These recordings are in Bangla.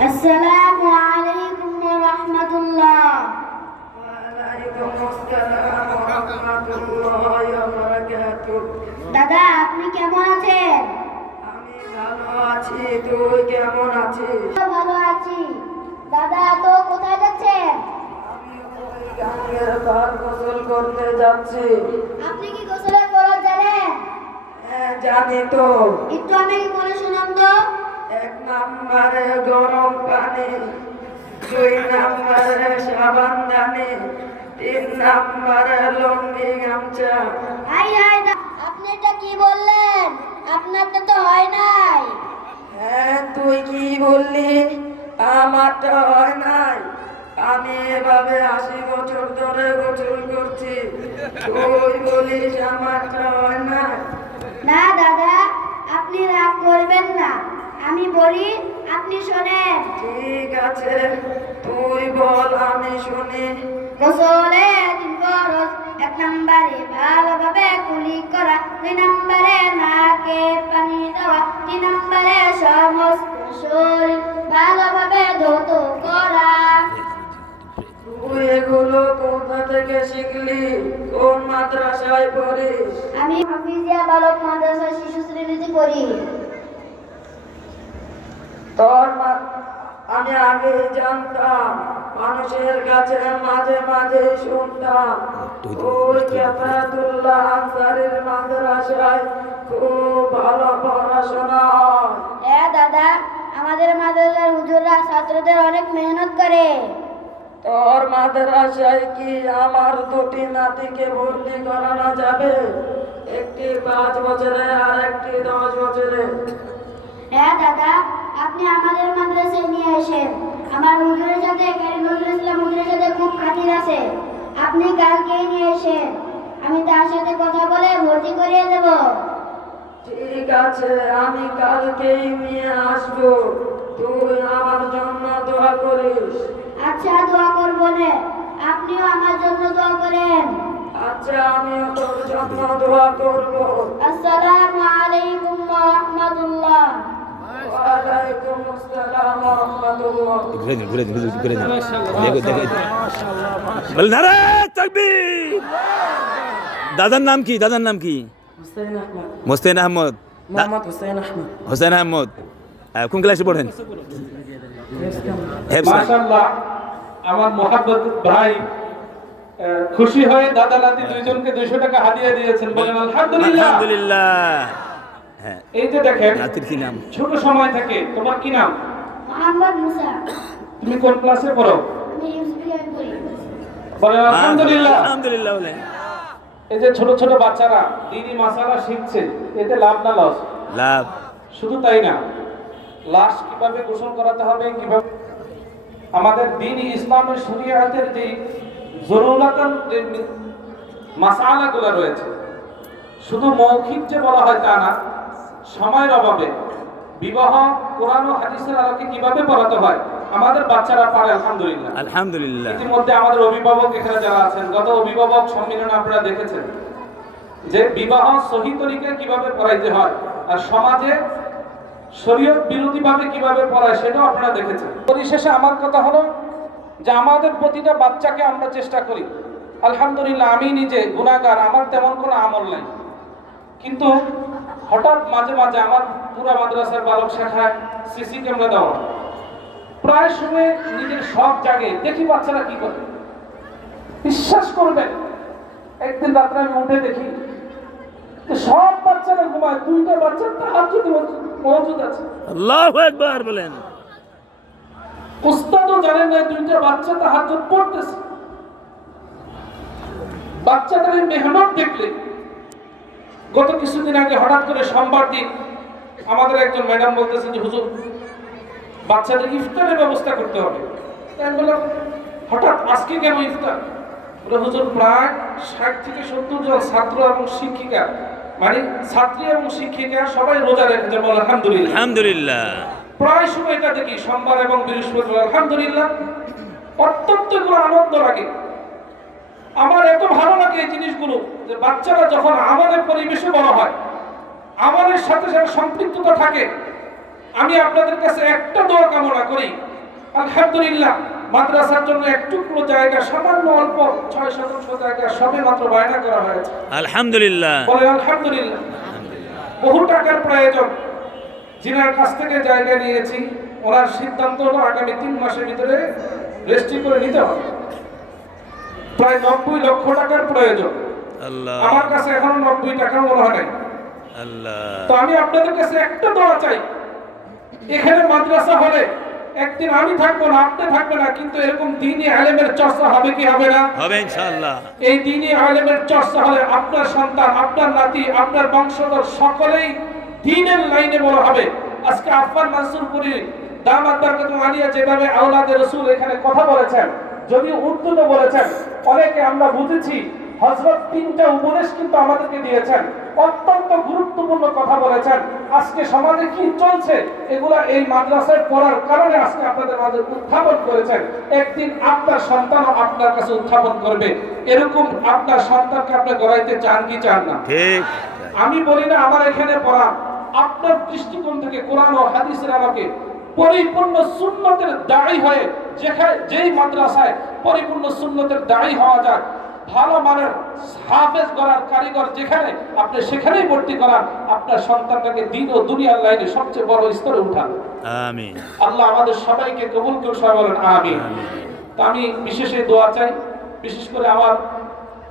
السلام عليكم. গাঙ্গের গোসল করতে যাচ্ছি। আপনি কি গোসলের ফরজ জানেন? হ্যাঁ জানি তো। একটু আমাকে বলে শুনান তো। এক নম্বরে গরম পানি দুই নম্বরে সাবান দানি তিন নম্বরে লুঙ্গি গামছা। হাই হাই আপনি এটা কি বললেন? আপনারটা তো হয় নাই। হ্যাঁ তুই কি বললি? আমারটা হয় নাই। আমি এভাবে আশি বছর ধরে গোসল করছি। তুই বলিস আমারটা হয় না? না দাদা আপনি রাগ করবেন না। আমি বলি আপনি শোনেন। ঠিক আছে তুই বল আমি শুনি। গোসলে তিন ফরজ এক নম্বরে ভালোভাবে কুলি করা দুই নম্বরে নাকে পানি দেওয়া তিন নম্বরে সমস্ত থেকে শিখলি কোন মাদ্রাসায় পড়িস? আমি হাফিজিয়া বালক মাদ্রাসা শিশু শ্রেণীতে পড়ি। তোর আমি আগে জানতাম মানুষের কাছে মাঝে মাঝে শুনতাম ওই কেফাতুল্লাহ আনসারের মাদ্রাসায় খুব ভালো পড়াশোনা হয়। হ্যাঁ দাদা আমাদের মাদ্রাসার হুজুররা ছাত্রদের অনেক মেহনত করে। তোর মাদ্রাসায় কি আমার দুটি নাতিকে ভর্তি করানো যাবে? একটি পাঁচ বছরে আর একটি দশ বছরে। হ্যাঁ দাদা আপনি আমাদের মাদ্রাসায় নিয়ে আসেন। আমার হুজুরের সাথে নজরুল ইসলাম হুজুরের সাথে খুব খাতির আছে। আপনি কালকেই নিয়ে এসেন আমি তার সাথে কথা বলে ভর্তি করিয়ে দেব। ঠিক আছে আমি কালকেই নিয়ে আসব। তুই আমার জন্য দোয়া করিস। আচ্ছা দোয়া করব নে। আপনিও আমার জন্য দোয়া করেন। আচ্ছা আমিও তোর জন্য দোয়া করব। আসসালামু আলাইকুম ওয়া রাহমাতুল্লাহ। ওয়ালাইকুম আসসালাম ওয়া রাহমাতুল্লাহ। ঘুরে দিন ঘুরে দিন ঘুরে দিন ঘুরে দেখো দেখো। বল নারে তাকবীর! দাদার নাম কি? দাদার নাম কি? হুসাইন আহমদ। মোস্তেন আহমদ। মোহাম্মদ হুসাইন আহমদ। হোসেন আহমদ। আহ, কোন ক্লাসে পড়েন? আমার মহাব্বত ভাই খুশি হয়ে দাদা নাতি দুইজনকে দুইশো টাকা হাদিয়া দিয়েছেন। বলেন আলহামদুলিল্লাহ। আলহামদুলিল্লাহ। হ্যাঁ। এই যে দেখেন নাতির কি নাম? ছোট সময় থেকে তোমার কি নাম? মোহাম্মদ মুসা। তুমি কোন ক্লাসে পড়ো? বলেন আলহামদুলিল্লাহ। আলহামদুলিল্লাহ বলেন। এই যে ছোট ছোট বাচ্চারা দিদি মাসালা শিখছে এতে লাভ না লস? লাভ। শুধু তাই না? লাশ কীভাবে গোসল করাতে হবে কীভাবে আমাদের দিন ইসলামের শরীয়তের যে জরুরাতান যে মাসালাগুলো রয়েছে শুধু মৌখিক যে বলা হয় তা না সময়ের অভাবে বিবাহ কোরআন ও হাদিসের আলোকে কীভাবে পড়াতে হয় আমাদের বাচ্চারা পারে আলহামদুলিল্লাহ। আলহামদুলিল্লাহ। ইতিমধ্যে আমাদের অভিভাবক এখানে যারা আছেন গত অভিভাবক সম্মেলনে আপনারা দেখেছেন যে বিবাহ সহি তরিকে কীভাবে পড়াইতে হয় আর সমাজে শরীয়ত বিরোধীভাবে কীভাবে পড়ায় সেটাও আপনারা দেখেছেন। পরিশেষে আমার কথা হলো যে আমাদের প্রতিটা বাচ্চাকে আমরা চেষ্টা করি, আলহামদুলিল্লাহ আমি নিজে গুণাগার, আমার তেমন কোনো আমল নাই। কিন্তু হঠাৎ মাঝে মাঝে আমার পুরা মাদ্রাসার বালক শাখায় সিসি ক্যামেরা দেওয়া প্রায় সময় নিজের সব জাগে, দেখি বাচ্চারা কি করে। বিশ্বাস করবেন, একদিন রাত্রে আমি উঠে দেখি সব বাচ্চারা ঘুমায় দুইটা তাহার যদি মজুদ আছে। আল্লাহু আকবার বলেন। উস্তাদও জানেন না দুইটা বাচ্চা তাহার পড়তেছে। বাচ্চাদের মেহনত দেখলে গত কিছুদিন আগে হঠাৎ করে সোমবার দিন আমাদের একজন ম্যাডাম বলতেছে যে হুজুর বাচ্চাদের ইফতারের ব্যবস্থা করতে হবে। তাই বললাম হঠাৎ আজকে কেন ইফতার? হুজুর প্রায় ষাট থেকে সত্তর জন ছাত্র এবং শিক্ষিকা মানে ছাত্রী এবং শিক্ষিকা সবাই রোজা রেখেছে বলে আলহামদুলিল্লাহ। আলহামদুলিল্লাহ। প্রায় সময়টা দেখি সোমবার এবং বৃহস্পতিবার আলহামদুলিল্লাহ। অত্যন্ত এগুলো আনন্দ আনন্দ লাগে। আমার এত ভালো লাগে এই জিনিসগুলো যে বাচ্চারা যখন আমাদের পরিবেশে বড় হয় আমাদের সাথে সাথে সম্পৃক্ততা থাকে আমি আপনাদের কাছে একটা দোয়া কামনা করি। আলহামদুলিল্লাহ। মাদ্রাসার জন্য একটুকরো জায়গা সামান্য অল্প ছয় শতাংশ জায়গা সবে মাত্র বায়না করা হয়েছে। আলহামদুলিল্লাহ। বলে আলহামদুলিল্লাহ। বহু টাকার প্রয়োজন। যিনার কাছ থেকে জায়গা নিয়েছি। ওনার সিদ্ধান্ত হলো আগামী তিন মাসের ভিতরে রেজিস্ট্রি করে নিতে হবে। প্রায় নব্বই লক্ষ টাকার প্রয়োজন। আমার কাছে এখনও নব্বই টাকা মনে হয় নাই। তো আমি আপনাদের কাছে একটা দোয়া চাই। এখানে মাদ্রাসা হলে একদিন আমি থাকব না আপনি থাকবে না কিন্তু এরকম দিনই আলেমের চর্চা হবে কি হবে না? হবে ইনশাআল্লাহ। এই দিনই আলেমের চর্চা হলে আপনার সন্তান আপনার নাতি আপনার বংশধর সকলেই দিনের লাইনে বড় হবে। আজকে আফফান মানসুরপুরি দামাত বরকত আলিয়া যেভাবে আওলাদে রসুল এখানে কথা বলেছেন যদি উর্দুতে বলেছেন অনেকে আমরা বুঝেছি হজরত তিনটা উপদেশ কিন্তু আমাদেরকে দিয়েছেন অত্যন্ত গুরুত্বপূর্ণ কথা বলেছেন। আজকে সমাজে কি চলছে? এগুলা এই মাদ্রাসায় পড়ার কারণে আজকে আপনাদের মাঝে উত্থাপন করেছেন। একদিন আপনার সন্তানও আপনার কাছে উত্থাপন করবে। এরকম আপনার সন্তানকে আপনি গড়াইতে চান কি চান না? ঠিক। আমি বলি না আমার এখানে পড়া। আপনার দৃষ্টিকোণ থেকে কোরআন ও হাদিসের আমাকে পরিপূর্ণ সুন্নতের দায়ী হয়ে যেখানে যেই মাদ্রাসায় পরিপূর্ণ সুন্নতের দায়ী হওয়া যায় ভালো মানের হাফেজ করার কারিগর যেখানে আপনি সেখানেই ভর্তি করান আপনার সন্তানটাকে দিন ও দুনিয়ার লাইনে সবচেয়ে বড় স্তরে উঠান। আমিন। আল্লাহ আমাদের সবাইকে কবুল করে সবাই বলেন আমিন। তা আমি বিশেষ দোয়া চাই বিশেষ করে আমার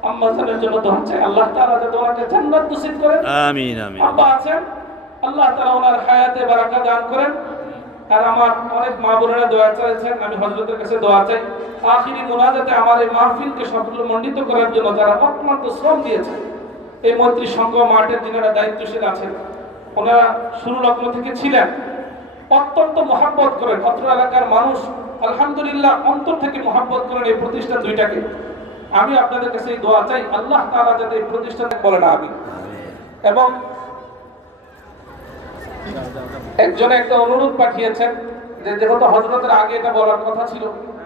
আম্মাজানের জন্য দোয়া চাই। আল্লাহ তাআলা যাতে ওনাকে জান্নাত নসিব করেন। আমিন আমিন। আব্বা আছেন আল্লাহ তাআলা ওনার হায়াতে বারাকা দান করেন। আর আমার অনেক মা বোনেরা দোয়া চাইছেন, আমি হজরতের কাছে দোয়া চাই। আখিরি মুনাজাতে আমার এই মাহফিলকে সাফল্যমণ্ডিত করার জন্য যারা অক্লান্ত শ্রম দিয়েছেন এই মন্ত্রী সংঘ মাঠের যিনারা দায়িত্বশীল আছেন। ওনারা শুরু লগ্ন থেকে ছিলেন। অত্যন্ত মহাব্বত করেন। অত্র এলাকার মানুষ, আলহামদুলিল্লাহ, অন্তর থেকে মহাব্বত করেন এই প্রতিষ্ঠান দুইটাকে। আমি আপনাদের কাছে এই দোয়া চাই, আল্লাহ তাআলা যাতে এই প্রতিষ্ঠানে না আমি এবং একজন একটা অনুরোধ পাঠিয়েছেন যে যেহেতু হজরতের আগে এটা বলার কথা ছিল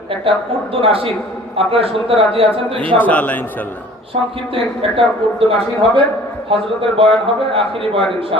একটা উর্দু নাসির আপনারা শুনতে রাজি আছেন তো ইনশাআল্লাহ? ইনশাআল্লাহ সংক্ষিপ্ত একটা উর্দু নাসির হবে হজরতের বয়ান হবে আখিরি বয়ান ইনশাআল্লাহ।